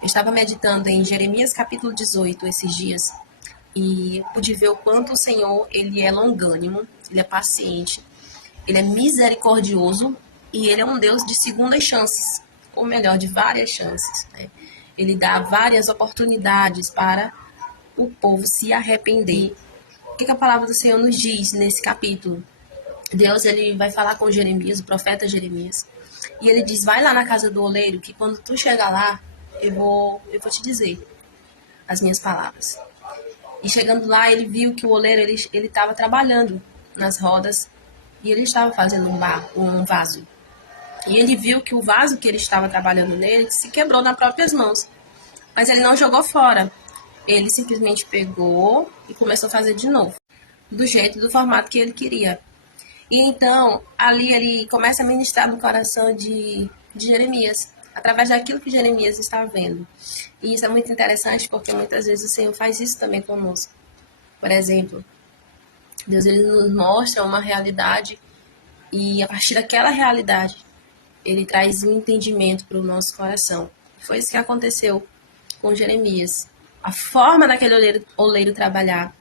Eu estava meditando em Jeremias capítulo 18 esses dias e pude ver o quanto o Senhor, ele é longânimo, ele é paciente, ele é misericordioso e ele é um Deus de segundas chances, ou melhor, de várias chances, né? Ele dá várias oportunidades para o povo se arrepender. O que a palavra do Senhor nos diz nesse capítulo? Deus, ele vai falar com Jeremias, o profeta Jeremias, e ele diz: vai lá na casa do oleiro, que quando tu chegar lá, eu vou te dizer as minhas palavras. E chegando lá, ele viu que o oleiro, ele estava trabalhando nas rodas, e ele estava fazendo um vaso. E ele viu que o vaso que ele estava trabalhando nele se quebrou nas próprias mãos. Mas ele não jogou fora. Ele simplesmente pegou e começou a fazer de novo, do formato que ele queria. E então, ali ele começa a ministrar no coração de Jeremias, através daquilo que Jeremias está vendo. E isso é muito interessante, porque muitas vezes o Senhor faz isso também conosco. Por exemplo, Deus, ele nos mostra uma realidade e a partir daquela realidade, ele traz um entendimento para o nosso coração. Foi isso que aconteceu com Jeremias. A forma daquele oleiro trabalhar,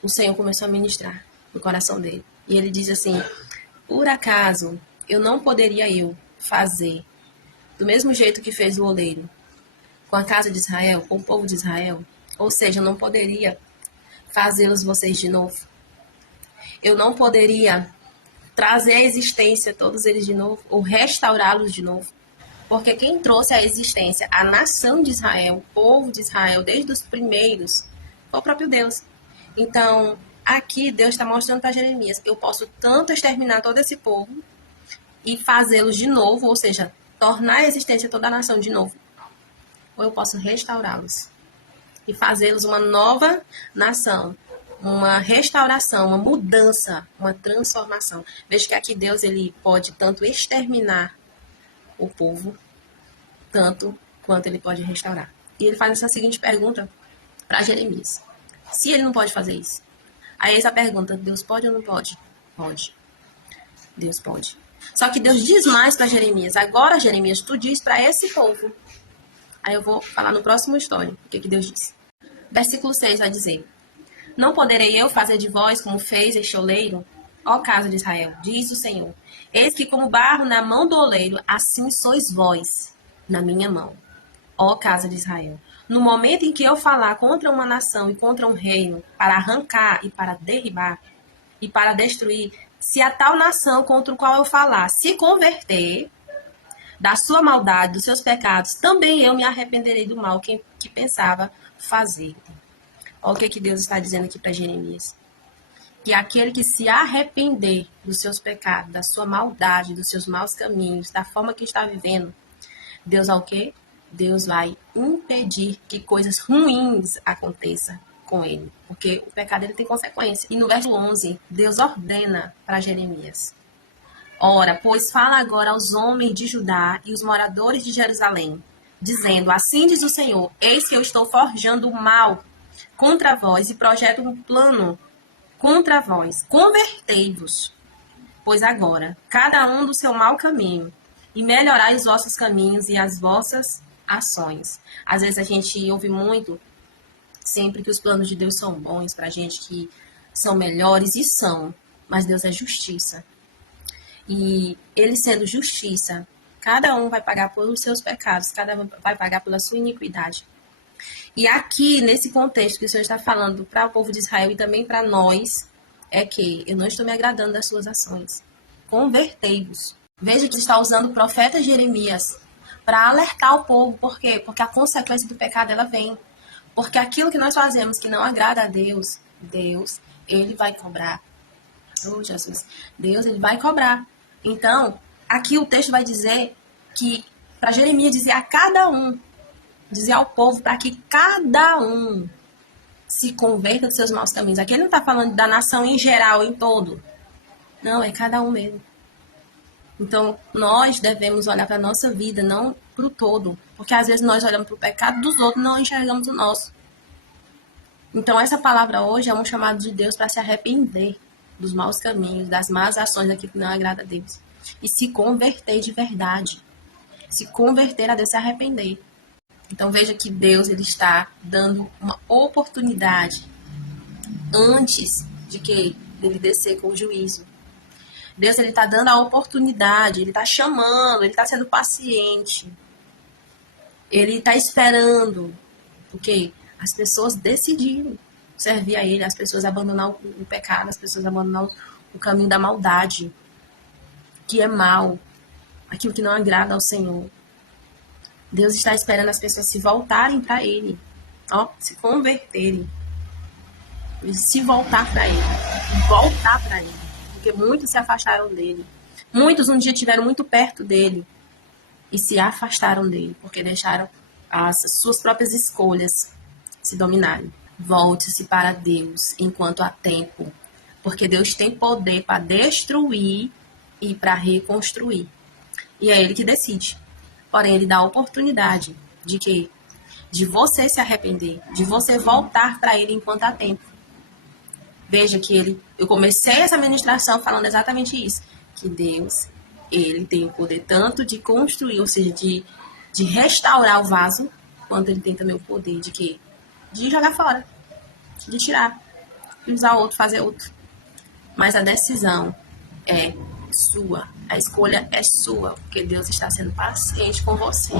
o Senhor começou a ministrar no coração dele. E ele diz assim: por acaso eu não poderia fazer do mesmo jeito que fez o oleiro com a casa de Israel, com o povo de Israel? Ou seja, eu não poderia fazê-los vocês de novo? Eu não poderia trazer à existência todos eles de novo, ou restaurá-los de novo? Porque quem trouxe à existência a nação de Israel, o povo de Israel, desde os primeiros, foi o próprio Deus. Então, aqui Deus está mostrando para Jeremias: eu posso tanto exterminar todo esse povo e fazê-los de novo, ou seja, tornar a existência toda a nação de novo, ou eu posso restaurá-los e fazê-los uma nova nação, uma restauração, uma mudança, uma transformação. Veja que aqui Deus, ele pode tanto exterminar o povo, tanto quanto ele pode restaurar. E ele faz essa seguinte pergunta para Jeremias: se ele não pode fazer isso? Aí essa pergunta: Deus pode ou não pode? Pode. Deus pode. Só que Deus diz mais para Jeremias: agora, Jeremias, tu diz para esse povo. Aí eu vou falar no próximo história o que Deus diz. Versículo 6 vai dizer: não poderei eu fazer de vós como fez este oleiro, ó casa de Israel, diz o Senhor. Eis que como barro na mão do oleiro, assim sois vós na minha mão, ó casa de Israel. No momento em que eu falar contra uma nação e contra um reino, para arrancar e para derribar e para destruir, se a tal nação contra o qual eu falar se converter da sua maldade, dos seus pecados, também eu me arrependerei do mal que pensava fazer. Olha o que Deus está dizendo aqui para Jeremias: que aquele que se arrepender dos seus pecados, da sua maldade, dos seus maus caminhos, da forma que está vivendo, Deus vai o quê? Deus vai impedir que coisas ruins aconteçam com ele, porque o pecado, ele tem consequência. E no verso 11, Deus ordena para Jeremias: ora, pois fala agora aos homens de Judá e os moradores de Jerusalém, dizendo: assim diz o Senhor, eis que eu estou forjando o mal contra vós e projeto um plano contra vós. Convertei-vos, pois agora, cada um do seu mau caminho, e melhorai os vossos caminhos e as vossas ações. Às vezes a gente ouve muito, sempre, que os planos de Deus são bons pra gente, que são melhores, e são, mas Deus é justiça. E ele sendo justiça, cada um vai pagar pelos seus pecados, cada um vai pagar pela sua iniquidade. E aqui, nesse contexto que o Senhor está falando para o povo de Israel e também para nós, é que eu não estou me agradando das suas ações. Convertei-vos. Veja que está usando o profeta Jeremias para alertar o povo. Por quê? Porque a consequência do pecado, ela vem. Porque aquilo que nós fazemos que não agrada a Deus, ele vai cobrar. Oh, Jesus. Deus, ele vai cobrar. Então, aqui o texto vai dizer que, para Jeremias dizer a cada um, dizer ao povo para que cada um se converta dos seus maus caminhos. Aqui ele não está falando da nação em geral, em todo. Não, é cada um mesmo. Então, nós devemos olhar para a nossa vida, não para o todo. Porque às vezes nós olhamos para o pecado dos outros e não enxergamos o nosso. Então, essa palavra hoje é um chamado de Deus para se arrepender dos maus caminhos, das más ações, daquilo que não agrada a Deus. E se converter de verdade. Se converter a Deus, se arrepender. Então veja que Deus ele está dando uma oportunidade antes de que ele descer com o juízo. Deus ele está dando a oportunidade, ele está chamando, ele está sendo paciente. Ele está esperando o quê? As pessoas decidirem servir a ele, as pessoas abandonar o pecado, as pessoas abandonar o caminho da maldade, que é mal, aquilo que não agrada ao Senhor. Deus está esperando as pessoas se voltarem para ele, ó, se converterem, se voltar para ele, voltar para ele, porque muitos se afastaram dele. Muitos um dia estiveram muito perto dele e se afastaram dele, porque deixaram as suas próprias escolhas se dominarem. Volte-se para Deus enquanto há tempo, porque Deus tem poder para destruir e para reconstruir. E é Ele que decide. Porém, Ele dá a oportunidade de quê? De você se arrepender, de você voltar para Ele enquanto há tempo. Veja que eu comecei essa ministração falando exatamente isso, que Deus, Ele tem o poder tanto de construir, ou seja, de restaurar o vaso, quanto Ele tem também o poder de quê? De jogar fora, de tirar, de usar outro, fazer outro. Mas a decisão é sua, a escolha é sua, porque Deus está sendo paciente com você.